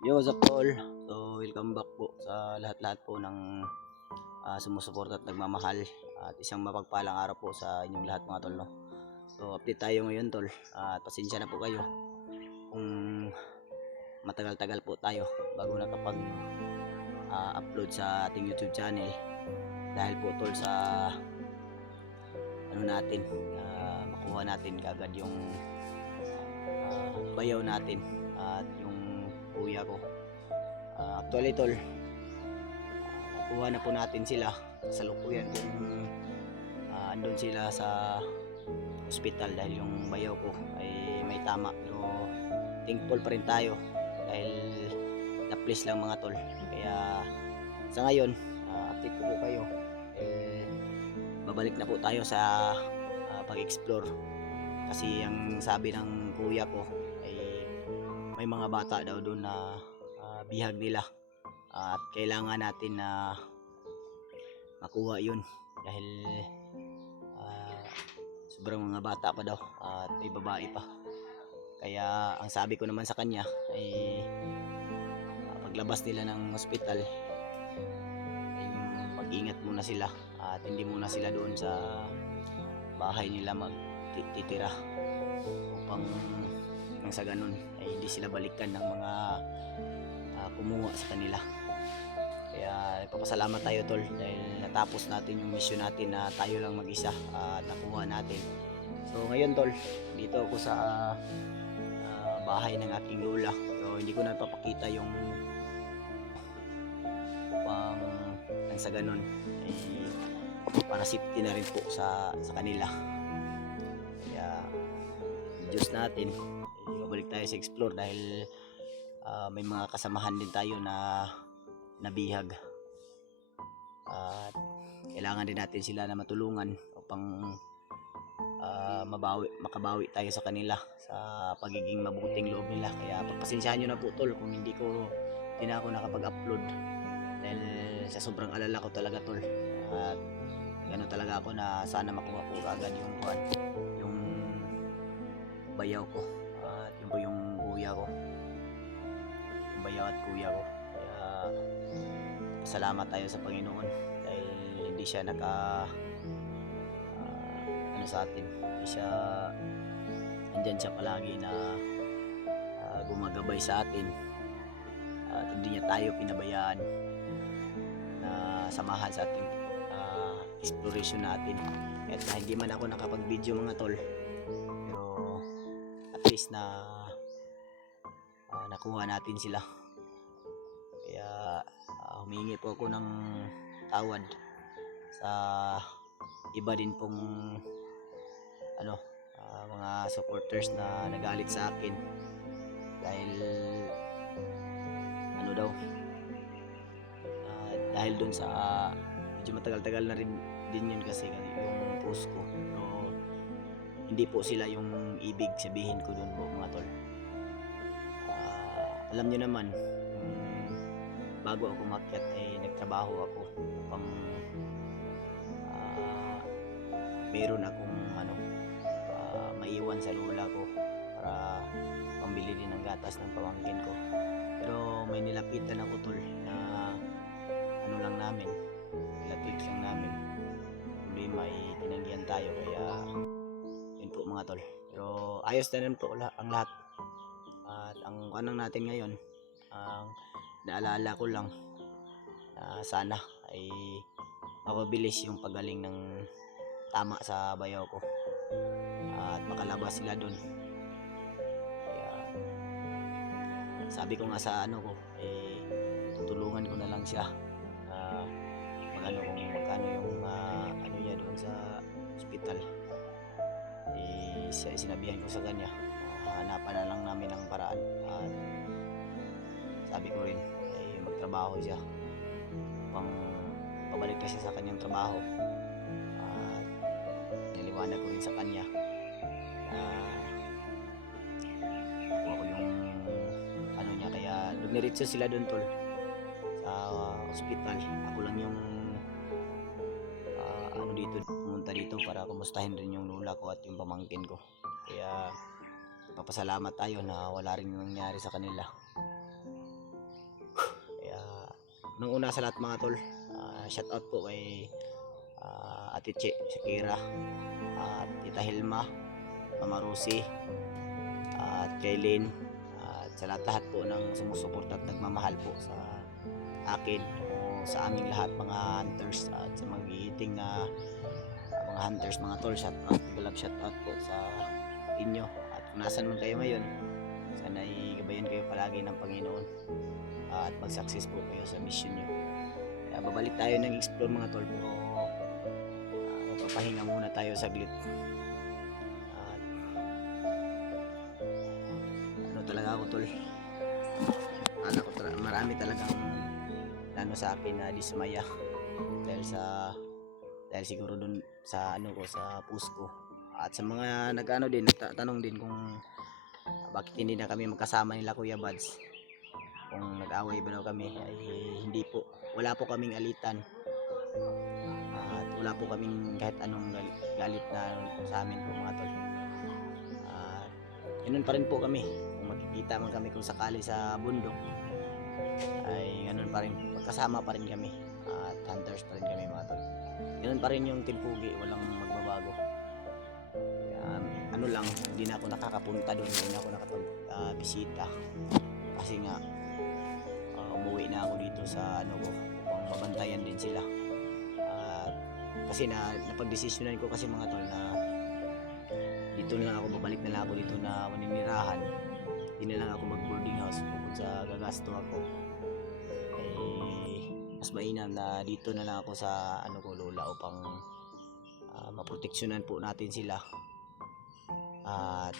Yo, what's up tol? So, welcome back po sa lahat-lahat po ng sumusuporta at nagmamahal. At isang mapagpalang araw po sa inyong lahat mga tol, no? So, update tayo ngayon tol. At pasensya na po kayo kung matagal-tagal po tayo bago nakapag upload sa ating YouTube channel. Dahil po tol sa ano natin, makuha natin kagad yung bayaw natin at yung kuya ko. Actually tol, nakuha na po natin sila sa lukuyan kung andun sila sa hospital dahil yung bayaw ko ay may tama, pero thankful pa rin tayo dahil na-please lang mga tol. Kaya sa ngayon, update ko po kayo, babalik na po tayo sa pag-explore kasi ang sabi ng kuya ko ay may mga bata daw doon na bihag nila at kailangan natin na makuha yun dahil sobrang mga bata pa daw at may babae pa. Kaya ang sabi ko naman sa kanya ay paglabas nila ng hospital ay mag-ingat muna sila at hindi muna sila doon sa bahay nila magtitira upang nang sa ganun ay hindi sila balikan ng mga kumuha sa kanila. Kaya ipapasalamat tayo tol dahil natapos natin yung mission natin na tayo lang mag-isa at nakuha natin. So ngayon tol, dito ako sa bahay ng aking lola. So hindi ko na papakita yung upang nang sa ganun ay para safety na rin po sa kanila. Kaya Diyos natin ay babalik tayo sa explore dahil may mga kasamahan din tayo na nabihag at kailangan din natin sila na matulungan upang makabawi tayo sa kanila sa pagiging mabuting loob nila. Kaya pagpasensyahan nyo na po tol kung hindi na ako nakapag-upload dahil sa sobrang alala ko talaga tol at gano'n talaga ako na sana makuha ko agad yung bayaw ko at yun po yung kuya ko, yung bayaw at kuya ko. Kaya salamat tayo sa Panginoon dahil hindi siya ano sa atin, hindi siya andyan siya palagi na gumagabay sa atin at hindi niya tayo pinabayaan na samahan sa ating exploration natin. At hindi man ako nakapag-video mga tol, pero at least na nakuha natin sila. Kaya humingi po ako ng tawad sa iba din pong mga supporters na nagalit sa akin dahil dahil dun sa medyo matagal-tagal na rin din yun kasi yung post ko, pero hindi po sila yung ibig sabihin ko dun po mga tol. Alam nyo naman, bago ako umakyat ay nagtrabaho ako upang meron akong maiwan sa lola ko para pambili din ng gatas ng pamangkin ko. Pero may nilapitan ako tol na lang namin, nilapitan lang namin, problema ay tinanggihan tayo. Kaya yun po mga tol, pero ayos na rin po ang lahat. At ang anong natin ngayon, ang naalala ko lang na sana ay mapabilis yung pagaling ng tama sa bayaw ko at makalabas sila dun. Kaya sabi ko nga sa ko tutulungan ko na lang siya kung magkano yung niya doon sa hospital. Sinabihan ko sa kanya hanapan na lang namin ng paraan at sabi ko rin ay magtrabaho siya upang pabalik na siya sa kanyang trabaho. At niliwanag ko rin sa kanya kuha ko yung niya. Kaya dumiretso sila doon tol sa hospital. Ako lang yung pumunta dito para kumustahin rin yung lola ko at yung pamangkin ko. Kaya papasalamat tayo na wala rin nangyari sa kanila. Nung una sa lahat mga tol, shout out po kay Ate Che, Shakira, at Tita Hilma, Mama Rosie, at kay Lynn, at sa lahat po ng sumusuporta at nagmamahal po sa akin o sa aming lahat mga hunters at sa mga gigiting na mga hunters mga tol. Shout out, shout out po sa inyo, at kung nasan man kayo ngayon, sana gabayan kayo palagi ng Panginoon at mag-success po kayo sa mission nyo. Kaya babalik tayo ng explore mga tol, pero magpapahinga muna tayo saglit. At ano talaga ako tol, marami talagang ano sa akin na dismaya dahil siguro dun sa ano ko, sa puso ko. At sa mga nagano din, nagtatanong din kung bakit hindi na kami magkasama nila Kuya Buds, kung nag-away ba daw kami, ay hindi po, wala po kaming alitan, at wala po kaming kahit anong galit na sa amin po mga tol. Ganun pa rin po kami, kung makikita man kami kung sakali sa bundok, ay ganun pa rin, magkasama pa rin kami, at hunters pa rin kami mga tol. Ganun pa rin yung Team Pugi, walang magbabago. Ano lang, hindi na ako nakakapunta doon, hindi na ako nakapag-bisita kasi nga umuwi na ako dito sa ano ko, upang mabantayan din sila. Kasi napagdesisyonan ko kasi mga tol na dito na lang ako, babalik na lang ako dito na maninirahan, hindi na lang ako mag boarding house kung sa gagasto ako. Mas mainam na dito na lang ako sa ano ko, lola, upang maproteksyonan po natin sila at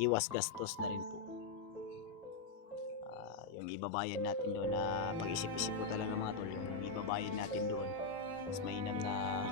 iwas gastos na rin po. Yung ibabayad natin doon, na pag-isip-isip po talaga mga tol, yung ibabayad natin doon, mas mainam na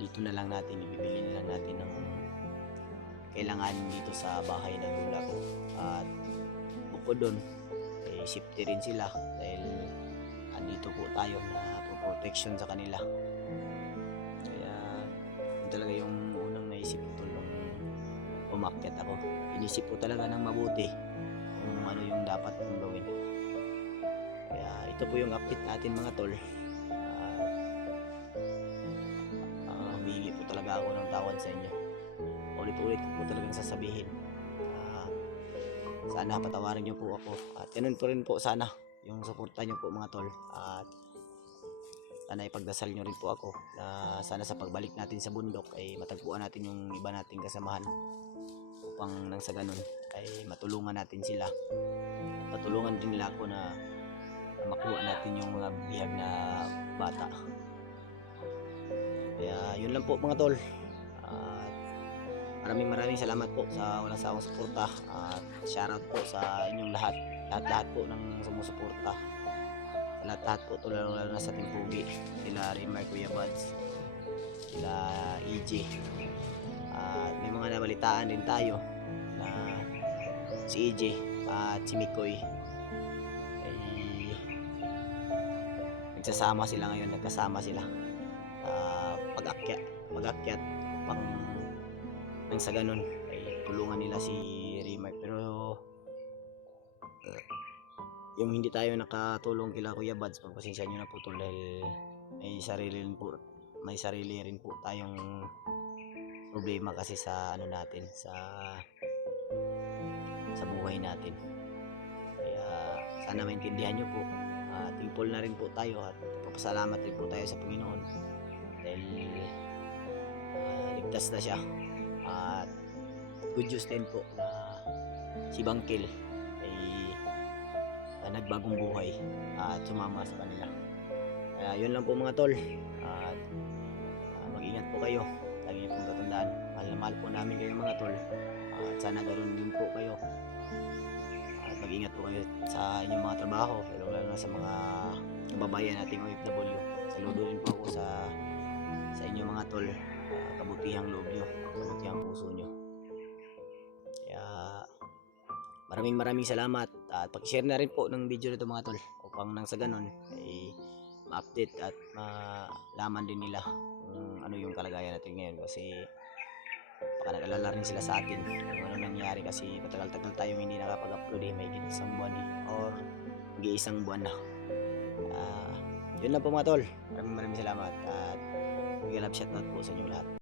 dito na lang natin, ibibili na lang natin ng kailangan dito sa bahay ng lola ko. At bukod doon, safety rin sila dahil andito po tayo na protection sa kanila. Kaya yun talaga yung unang naisip ko nung umakyat ako, inisip ko talaga ng mabuti kung ano yung dapat kong gawin. Kaya ito po yung update natin mga tol. Humingi po talaga ako ng tawad sa inyo, ulit-ulit ko po talagang sasabihin. Sana patawarin nyo po ako, at ganun po rin po sana yung suporta nyo po mga tol, at sana ipagdasal nyo rin po ako na sana sa pagbalik natin sa bundok ay matagpuan natin yung iba nating kasamahan, upang nang sa ganun ay matulungan natin sila, matulungan din nila ako na makuha natin yung mga bihag na bata. Kaya yun lang po mga tol. Maraming salamat po sa walang sawang suporta, at shoutout po sa inyong lahat po ng sumusuporta, lahat po, lalo na sa Team Pugi, sila Rimar, Kuya Buds, sila EJ, at may mga nabalitaan din tayo na si EJ at si Mikoy ay nagkasama sila pag-akyat upang nang sa ganun ay tulungan nila si Rimar. Pero yung hindi tayo nakatulong kila Kuya Buds, pagpasensya nyo na po tol, dahil may sarili rin po tayong problema kasi sa ano natin, sa buhay natin. Kaya sana maintindihan nyo po. Thankful na rin po tayo at papasalamat rin po tayo sa Panginoon dahil ligtas na siya. At good news din po na si Bangkil ay nagbagong buhay at sumama sa kanila. Kaya yun lang po mga tol, at mag-ingat po kayo, lagi pong tatandaan, mahal na mahal po namin kayo mga tol, at sana ganoon din po kayo, at mag-ingat po kayo sa inyong mga trabaho, lalo na sa mga kababayan nating OFW. Saludo din po ako sa inyong mga tol, kabutihang loob nyo, kabutihang puso nyo. Kaya maraming salamat, at pag-share na rin po ng video nito mga tol, upang nang sa ganon ay ma-update at malaman din nila kung ano yung kalagayan natin ngayon, kasi baka nag-alala rin sila sa atin kung ano nangyari, kasi matagal-tagal tayong hindi nakapag-upload may isang buwan or mag-iisang buwan na. Yun lang po mga tol. Maraming salamat at big love shoutout po sa inyo lahat.